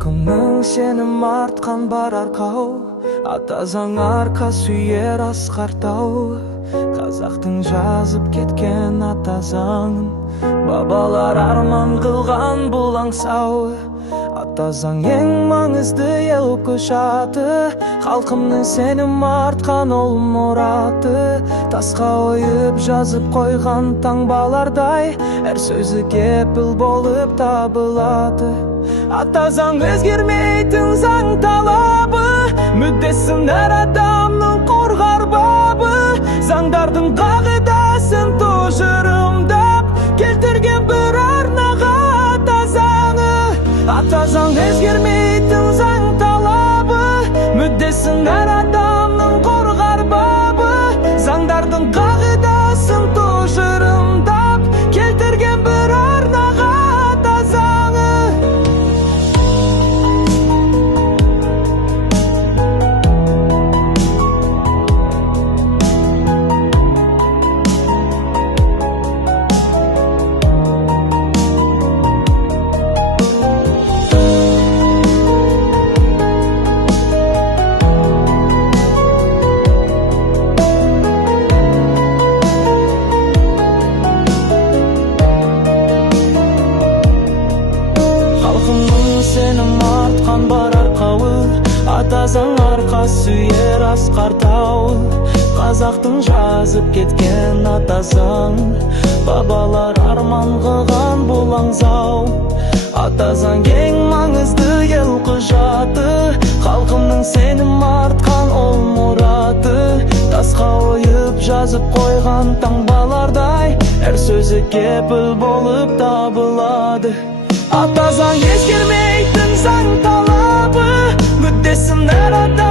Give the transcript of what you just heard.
Халқымның сенім артқан бар арқау, ата заң арқа сүйер асқар тау. Қазақтың жазып кеткен ата заңын бабалар арман қылған бұл аңсау. Ата заң ең маңызды ел құжаты, халқымның сенім артқан ол мұраты. Тасқа ойып жазып қойған таңбалардай, әр сөзі кепіл болып табылады. Ата заң өзгермейтін заң талабы, мүддесін әр адамның қорғар бабы. Заңдардың қағидасын тұжырымдап келтірген бір арнаға ата заңы. Ата заң өзгермейтін заң талабы, мүддесін әр адамның қорғар бабы. Заңдардың қағидасын тұжырымдап келтірген бір арнаға ата заңы. Сенім артқан бар арқауы, ата заң арқа сүйер асқар тау. Қазақтың жазып кеткен ата заң, бабалар арман қылған бұл аңсау. Ата заң ең маңызды ел құжаты, халқымның сенім артқан ол мұраты. Тасқа ойып жазып қойған таңбалардай, әр сөзі кепіл болып табылады. Ата заң ескермейтін заң талабы, мүддесін әр адам